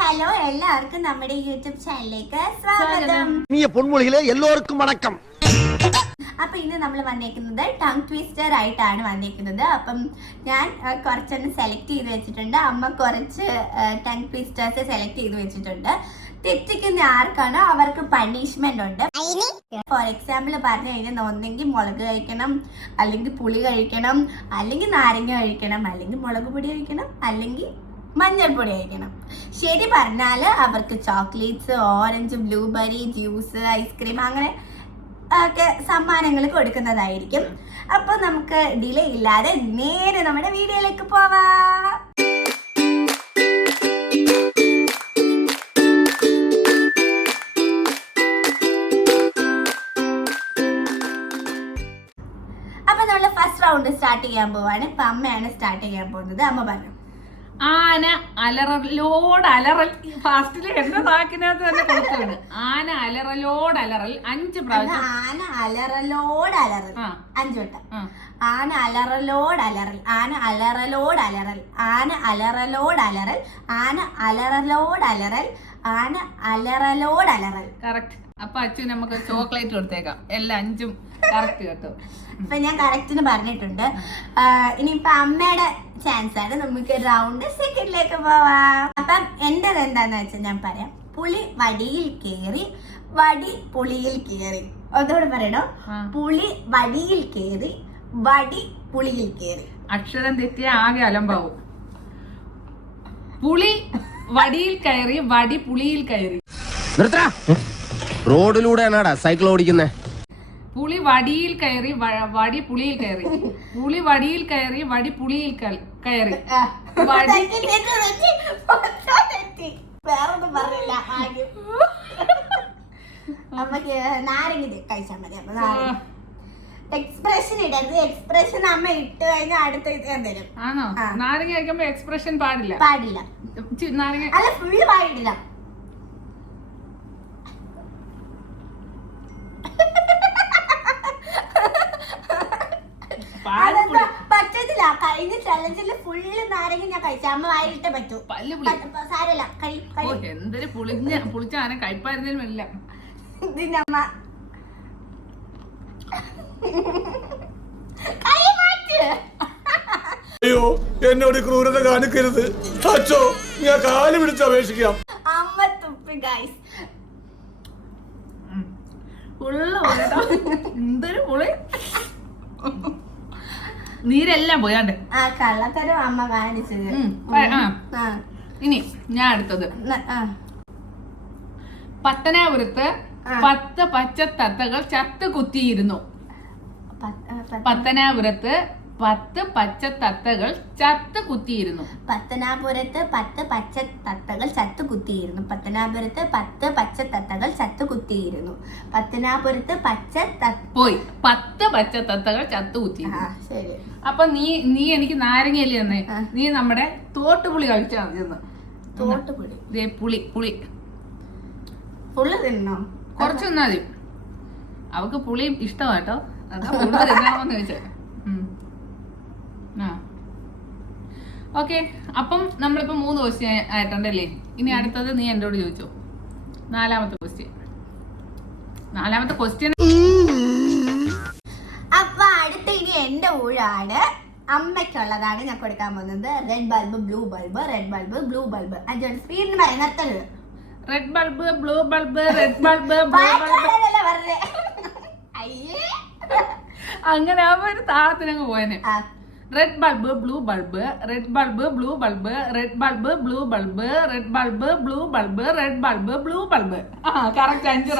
Hello എല്ലാവർക്കും നമ്മുടെ YouTube ചാനലിലേക്ക് സ്വാഗതം. എല്ലാവർക്കും വണക്കം. അപ്പൊ ഇന്ന് നമ്മൾ വന്നേക്കുന്നത് ടങ് ട്വിസ്റ്റർ ആയിട്ടാണ് വന്നേക്കുന്നത്. അപ്പം ഞാൻ കുറച്ചൊന്ന് സെലക്ട് ചെയ്ത് വെച്ചിട്ടുണ്ട്. അമ്മ കുറച്ച് ടങ് ട്വിസ്റ്റേഴ്സ് സെലക്ട് ചെയ്ത് വെച്ചിട്ടുണ്ട്. തെറ്റിക്കുന്ന ആർക്കാണോ അവർക്ക് പണിഷ്മെന്റ് ഉണ്ട്. ഫോർ എക്സാമ്പിൾ പറഞ്ഞു കഴിഞ്ഞാൽ ഒന്നെങ്കിൽ മുളക് കഴിക്കണം, അല്ലെങ്കിൽ പുളി കഴിക്കണം, അല്ലെങ്കിൽ നാരങ്ങ കഴിക്കണം, അല്ലെങ്കിൽ മുളക് പൊടി കഴിക്കണം, അല്ലെങ്കിൽ മഞ്ഞൾപ്പൊടി കഴിക്കണം. ശരി പറഞ്ഞാൽ അവർക്ക് chocolates, orange, blueberry juice, ice cream അങ്ങനെ ഒക്കെ സമ്മാനങ്ങൾ കൊടുക്കുന്നതായിരിക്കും. അപ്പോൾ നമുക്ക് ഡിലേ ഇല്ലാതെ നേരെ നമ്മുടെ വീഡിയോയിലേക്ക് പോവാം. അപ്പൊ നമ്മൾ ഫസ്റ്റ് റൗണ്ട് സ്റ്റാർട്ട് ചെയ്യാൻ പോവാണ്. ഇപ്പൊ അമ്മയാണ് സ്റ്റാർട്ട് ചെയ്യാൻ പോകുന്നത്. അമ്മ പറഞ്ഞു. ആന അലറലോട് അലറൽ. ഫാസ്റ്റില് എന്റെ നാക്കിനകത്ത് തന്നെ കൊടുത്താണ്. ആന അലറലോട് അലറൽ 5 പ്രാവശ്യം. ആന അലറലോട് അലറൽ 5 വട്ടം. ആന അലറലോട് അലറൽ, ആന അലറലോട് അലറൽ, ആന അലറലോട് അലറൽ, ആന അലറലോട് അലറൽ, ആന അലറലോട് അലറൽ. കറക്റ്റ്. അപ്പൊ അച്ഛൻ നമുക്ക് ചോക്ലേറ്റ് കൊടുത്തേക്കാം. എല്ലാം 5ഉം കറക്റ്റ് കേട്ടോ. ഇപ്പൊ ഞാൻ കറക്റ്റിന് പറഞ്ഞിട്ടുണ്ട്. ഇനിയിപ്പൊ അമ്മയുടെ ചാൻസ് ആണ്. നമുക്ക് റൗണ്ട് സെക്കൻഡിലേക്ക് പോവാം. അപ്പം എന്റേത് എന്താന്ന് വെച്ചാൽ ഞാൻ പറയാം. പുളി വടിയിൽ കേറി, വടി പുളിയിൽ കേറി. അതോടെ പറയണോ? പുളി വടിയിൽ കേറി, വടി പുളിയിൽ കേറി. അക്ഷരം തെറ്റിയ ആകെ അലമ്പാവും. പുളി വടിയിൽ കയറി, വടി പുളിയിൽ കയറി. റോഡിലൂടെയാണാടാ സൈക്കിൾ ഓടിക്കുന്നേ. പുളി വടിയിൽ കയറി, വടി പുളിയിൽ കയറി. പുളി വടിയിൽ കയറി, വടി പുളിയിൽ കയറി. വേറൊന്നും പറഞ്ഞില്ല. അമ്മക്ക് നാരങ്ങ കഴിച്ചാൽ മതി. അപ്പൊ എക്സ്പ്രഷൻ ഇടരുത്. എക്സ്പ്രഷൻ അമ്മ ഇട്ട് കഴിഞ്ഞാൽ അടുത്ത തരും. ആണോ? നാരങ്ങ കഴിക്കുമ്പോ എക്സ്പ്രഷൻ പാടില്ല. പാടില്ല. നാരങ്ങ അല്ല, ഫുള്ള് പാടില്ല. പറ്റത്തില്ല. കഴിഞ്ഞ ചലഞ്ചില് ഫുള്ള് നാരങ്ങ ഞാൻ കഴിച്ച. അമ്മ വായിലിട്ടേ പറ്റൂ. സാരല്ല. എന്തൊരു പുളിച്ച ആന കഴിപ്പായിരുന്നേലും ഇല്ല. ഇതിന്റെ അമ്മ അയ്യോ, എന്നോട് ക്രൂരത കാണിക്കരുത് അച്ചോ. ഞാൻ കാല് പിടിച്ച് അപേക്ഷിക്കാം. അമ്മ തുപ്പി ഗൈസ്. എന്തൊരു പുളി. നീരെല്ലാം പോയാണ്ട്. ആ കള്ളത്തരം അമ്മ കാണിച്ചത്. ഇനി ഞാൻ അടുത്തത്. പത്തനാപുരത്ത് 10 പച്ചത്തത്തകൾ ചത്ത് കുത്തിയിരുന്നു. പത്തനാപുരത്ത് 10 പച്ചത്തത്തകൾ ചത്ത് കുത്തിയിരുന്നു. പത്തനാപുരത്ത് 10 പച്ചത്തത്തകൾ ചത്തു കുത്തിയിരുന്നു. പത്തനാപുരത്ത് 10 പച്ചത്തത്തകൾ ചത്തു കുത്തിയിരുന്നു. പത്തനാപുരത്ത് പോയി 10 പച്ചത്തത്തകൾ ചത്തു കുത്തിയിരുന്നു. ശരി. അപ്പൊ നീ എനിക്ക് നാരങ്ങയല്ലേ തന്നെ. നീ നമ്മുടെ തോട്ടുപുളി കഴിച്ചാൽ മതി. തോട്ടുപുളി പുളി ഫുള്ള് തിന്നോ? കുറച്ച് തിന്നാ മതി. അവക്ക് പുളി ഇഷ്ടമാട്ടോ. അതാ കൂടുതൽ തിന്നാമെന്ന് ചോദിച്ചത്. ഓക്കെ. അപ്പം നമ്മളിപ്പോ 3 ക്വസ്റ്റ്യൻ ആയിട്ടുണ്ടല്ലേ. ഇനി അടുത്തത് നീ എന്നോട് ചോദിച്ചോ. 4ാമത്തെ ക്വസ്റ്റ്യൻ. അപ്പൊ അടുത്ത ഇനി എന്റെ ഊഴാണ്. അമ്മയ്ക്കുള്ളതാണ് ഞാൻ കൊടുക്കാൻ പോകുന്നത്. Red bulb, blue bulb, red bulb, blue bulb. 5 സ്പീഡിന് നിർത്തരുത്. Red bulb, blue bulb, red bulb, അങ്ങനെ ആവുമ്പോ ഒരു താളത്തിനങ്ങ് പോയനെ. Red bulb, blue bulb, red bulb, blue bulb, red bulb, blue bulb, red bulb, blue bulb, red bulb, blue bulb. Correct 5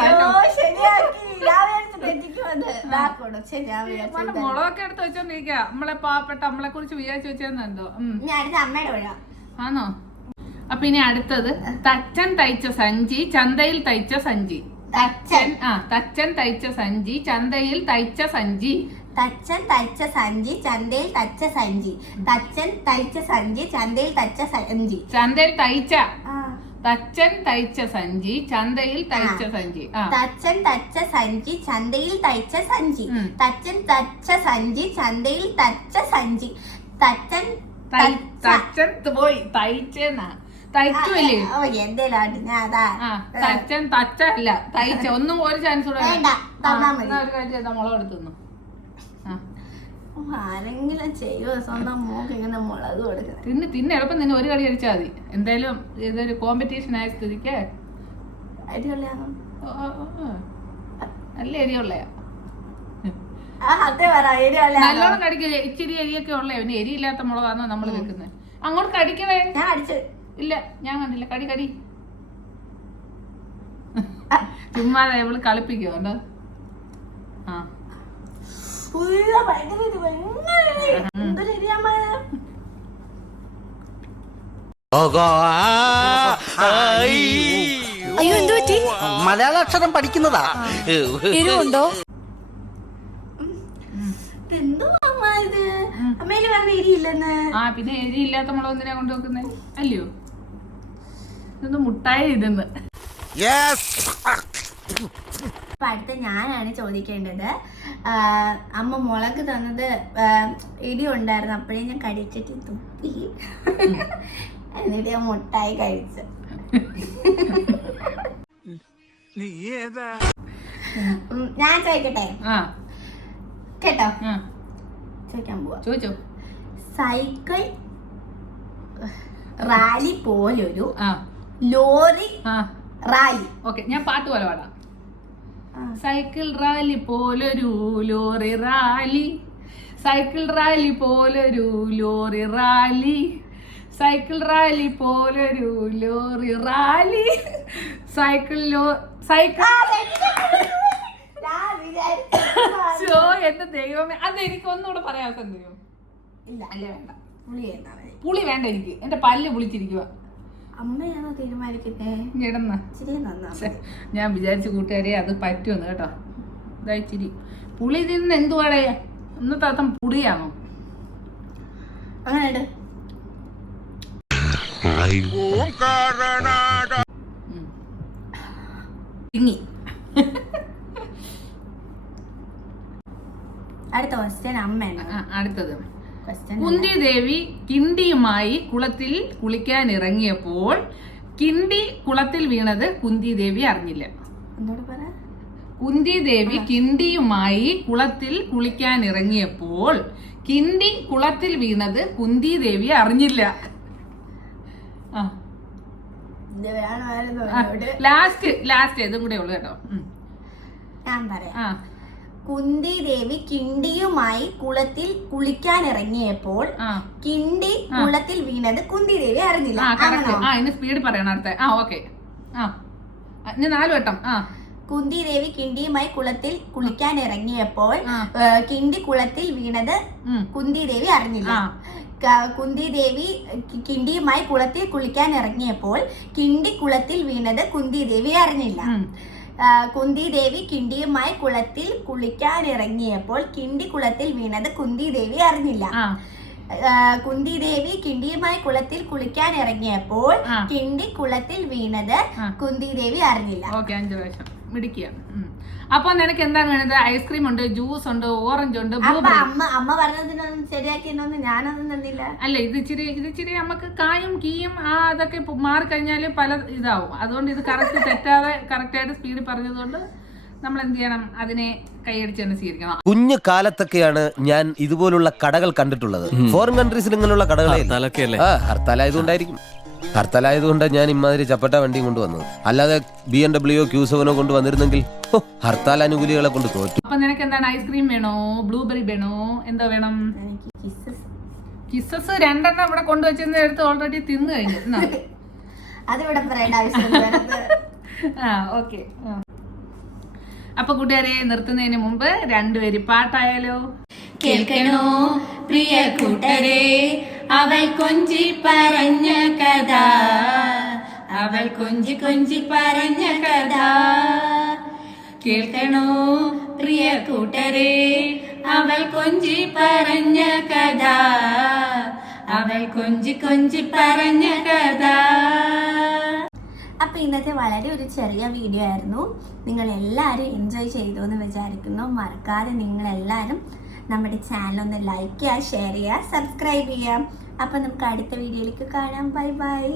മുളകൊക്കെ എടുത്ത് വെച്ചോണ്ടിരിക്ക. നമ്മളെ പാവപ്പെട്ട നമ്മളെ കുറിച്ച് വിചാരിച്ചു വെച്ചെന്തോ. ആണോ? അപ്പൊ ഇനി അടുത്തത്. തച്ചൻ തയ്ച്ച സഞ്ചി, ചന്തയിൽ തയ്ച്ച സഞ്ചി. തച്ചൻ തയ്ച്ച സഞ്ചി, ചന്തയിൽ തയ്ച്ച സഞ്ചി. തച്ചൻ തയ്ച്ച സഞ്ചി, ചന്തയിൽ തച്ച സഞ്ചി. തച്ചൻ തയ്ച്ച സഞ്ചി, ചന്തയിൽ തച്ച സഞ്ചി. ചന്തയിൽ തയ്ച്ച. തച്ചൻ തയ്ച്ച സഞ്ചി, ചന്തയിൽ തയ്ച്ച സഞ്ചി. തച്ചൻ തച്ച സഞ്ചി, ചന്തയിൽ തയ്ച്ച സഞ്ചി. തച്ചൻ തച്ച സഞ്ചി, ചന്തയിൽ തച്ച സഞ്ചി. തച്ചൻ തച്ചൻ പോയി തയ്ച്ചെന്നാ. തയ്ക്കുമല്ലേ? എന്തേലും ആട്ടെ, ഞാൻ അതാ തച്ചൻ തച്ചല്ല തയ്ച്ച. ഒന്നും ഒരു ചാൻസ് കൂടെ വേണ്ട, തന്നാ മതി. ഒരു കാര്യം ചെയ്താ മുളക് എടുത്തു തന്നു. ആരെങ്കിലും ചെയ്യുമോ സ്വന്തം മോക്ക് ഇങ്ങനെ മുളക് കൊടുക്കുന്നത്? തിന്നെ എളുപ്പം തന്നെ ഒരു കടി കഴിച്ചാൽ മതി. എന്തായാലും ഇതൊരു കോമ്പറ്റീഷൻ ആയ സ്ഥിതിക്ക് അടിപൊളിയാണോ? നല്ല എരിയുള്ളയാ. നല്ലോണം കടിക്കില്ല. ഇച്ചിരി എരിയൊക്കെ ഉള്ളേ. പിന്നെ എരിയില്ലാത്ത മുളകാണോ നമ്മൾ വെക്കുന്നത്? അങ്ങോട്ട് കടിക്കണേ. ഞാൻ അടിച്ചു. ഇല്ല, ഞാൻ കണ്ടില്ല. കടി ചുമ്മാതെ ഇവള് കളിപ്പിക്കുവോ? ഉണ്ടോ? ആ അയ്യോ, എന്തു പറ്റി? മലയാള അക്ഷരം പഠിക്കുന്നതാ. എരിവുണ്ടോ? എന്തോ ഇത് അമ്മേല് പറഞ്ഞ എരിയില്ലെന്ന്. പിന്നെ എരിയില്ലാത്ത മുളക് എന്തിനാ കൊണ്ടുവെക്കുന്നേ? അല്ലയോ, ഇതൊന്ന് മുട്ടായി ഇതെന്ന്. അപ്പൊ അടുത്ത ഞാനാണ് ചോദിക്കേണ്ടത്. അമ്മ മുളക് തന്നത് എരി ഉണ്ടായിരുന്നു. അപ്പോഴേ ഞാൻ കടിച്ചിട്ട് തുപ്പി. എന്നിട്ട് ഞാൻ മുട്ടായി കഴിച്ചു. ഞാൻ ചോദിക്കട്ടെ? കേട്ടോ, ചോദിക്കാൻ പോവാ. ചോദിച്ചോ. സൈക്കിൾ റാലി പോലൊരു ലോറി റാലി. ഓക്കെ, ഞാൻ പാട്ട് പോലെ പാടാം. സൈക്കിൾ റാലി പോലൊരു ലോറി റാലി, സൈക്കിൾ റാലി പോലൊരു ലോറി റാലി, സൈക്കിൾ റാലി പോലൊരു ലോറി റാലി, സൈക്കിൾ എന്റെ ദൈവമേ, അത് എനിക്ക് ഒന്നുകൂടെ പറയാൻ തന്നെയോ? ഇല്ല, അല്ലേ, വേണ്ട. പുളി വേണ്ട എനിക്ക്. എന്റെ പല്ല് പുളിച്ചിരിക്കുക. അമ്മയാണോ തീരുമാനിക്കുന്നത്? ഇടന്ന ഞാൻ വിചാരിച്ച കൂട്ടുകാരെ അത് പറ്റുമെന്ന് കേട്ടോ. ഇതായിച്ചിരി പുളി തിന്ന് എന്തുവാടേ? ഇന്നത്തെ അർത്ഥം പുളിയാണോ? അങ്ങനെ അടുത്ത ക്വസ്റ്റ്യൻ അമ്മയാണ്. അടുത്തത്, കുന്തി ദേവി കിണ്ടിയുമായി കുളത്തിൽ കുളിക്കാൻ ഇറങ്ങിയപ്പോൾ കിണ്ടി കുളത്തിൽ വീണത് കുന്തി ദേവി അറിഞ്ഞില്ല. കുന്തി ദേവി കിണ്ടിയുമായി കുളത്തിൽ കുളിക്കാൻ ഇറങ്ങിയപ്പോൾ കിണ്ടി കുളത്തിൽ വീണത് കുന്തി ദേവി അറിഞ്ഞില്ല. ലാസ്റ്റ് ഇതും കൂടെ ഉള്ളു കേട്ടോ. ഞാൻ പറയാം. കുന്തി ദേവി കിണ്ടിയുമായി കുളത്തിൽ കുളിക്കാൻ ഇറങ്ങിയപ്പോൾ കിണ്ടി കുളത്തിൽ വീണത് കുന്തി ദേവി അറിഞ്ഞില്ല. ഇന്ന് സ്പീഡ് പറയണം. അടുത്ത ഓക്കെ, 4 വട്ടം. കുന്തി ദേവി കിണ്ടിയുമായി കുളത്തിൽ കുളിക്കാൻ ഇറങ്ങിയപ്പോൾ കിണ്ടി കുളത്തിൽ വീണത് കുന്തി ദേവി അറിഞ്ഞില്ല. കുന്തി ദേവി കിണ്ടിയുമായി കുളത്തിൽ കുളിക്കാൻ ഇറങ്ങിയപ്പോൾ കിണ്ടി കുളത്തിൽ വീണത് കുന്തി ദേവി അറിഞ്ഞില്ല. കുന്തി ദേവി കിണ്ടിയുമായി കുളത്തിൽ കുളിക്കാൻ ഇറങ്ങിയപ്പോൾ കിണ്ടി കുളത്തിൽ വീണത് കുന്തി ദേവി അറിഞ്ഞില്ല. കുന്തി ദേവി കിണ്ടിയുമായി കുളത്തിൽ കുളിക്കാൻ ഇറങ്ങിയപ്പോൾ കിണ്ടി കുളത്തിൽ വീണത് കുന്തി ദേവി അറിഞ്ഞില്ല. 5 പ്രാവശ്യം മിടിക്കുക. അപ്പൊ നിനക്ക് എന്താണ് വേണ്ടത്? ഐസ്ക്രീം ഉണ്ട്, ജ്യൂസ് ഉണ്ട്, ഓറഞ്ച് ഉണ്ട്. അമ്മ പറഞ്ഞതിനൊന്നും ശരിയാക്കിയൊന്നും ഞാനൊന്നും തന്നില്ല. അല്ല, ഇത് ഇച്ചിരി നമുക്ക് കായും കീയും അതൊക്കെ മാറിക്കഴിഞ്ഞാല് പല ഇതാവും. അതുകൊണ്ട് ഇത് കറക്റ്റ് തെറ്റാതെ കറക്റ്റായിട്ട് സ്പീഡിൽ പറഞ്ഞതുകൊണ്ട് നമ്മൾ എന്ത് ചെയ്യണം? അതിനെ കൈയടിച്ച് തന്നെ സ്വീകരിക്കണം. കുഞ്ഞു കാലത്തൊക്കെയാണ് ഞാൻ ഇതുപോലുള്ള കടകൾ കണ്ടിട്ടുള്ളത്. ഫോറിൻ കൺട്രീസിൽ ഇങ്ങനെയുള്ള കടകളെ ഹർത്താലായതുകൊണ്ടായിരിക്കും. ഹർത്താലായതുകൊണ്ട് ഞാൻ ഇമാതിരി ചപ്പട്ട വണ്ടിയും കൊണ്ടുവന്നത്. അല്ലാതെ BMW Q7 കൊണ്ട് വന്നിരുന്നെങ്കിൽ ഹർത്താൽ അനുകൂലികളെ കൊണ്ട് തോറ്റു. അപ്പൊ നിനക്ക് എന്താണ്? ഐസ്ക്രീം വേണോ, ബ്ലൂബെറി വേണോ, എന്താ വേണം? കിസ്സസ് 2 എണ്ണം ഇവിടെ കൊണ്ടുവച്ചെന്ന് എടുത്ത് ഓൾറെഡി തിന്നു കഴിഞ്ഞു. അതിവിടെ പറയേണ്ട ആവശ്യമില്ല. ഓക്കെ. അപ്പൊ കൂട്ടുകാരെ, നിർത്തുന്നതിന് മുമ്പ് 2 വരി പാട്ടായാലോ? കേൾക്കണോ പ്രിയ കൂട്ടരെ, അവൾ കൊഞ്ചി പറഞ്ഞ കഥ, അവൾ കൊഞ്ചി കൊഞ്ചി പറഞ്ഞ കഥ. കേൾക്കണോ പ്രിയ കൂട്ടരെ, അവൾ കൊഞ്ചി പറഞ്ഞ കഥ, അവൾ കൊഞ്ചി കൊഞ്ചി പറഞ്ഞ കഥ. അപ്പൊ ഇന്നത്തെ വളരെ ഒരു ചെറിയ വീഡിയോ ആയിരുന്നു. നിങ്ങൾ എല്ലാവരും എൻജോയ് ചെയ്തു എന്ന് വിചാരിക്കുന്നു. മറക്കാതെ നിങ്ങളെല്ലാവരും നമ്മുടെ ചാനൽ ഒന്ന് ലൈക്ക് ചെയ്യുക, ഷെയർ ചെയ്യുക, സബ്സ്ക്രൈബ് ചെയ്യുക. അപ്പൊ നമുക്ക് അടുത്ത വീഡിയോയിലേക്ക് കാണാം. Bye bye.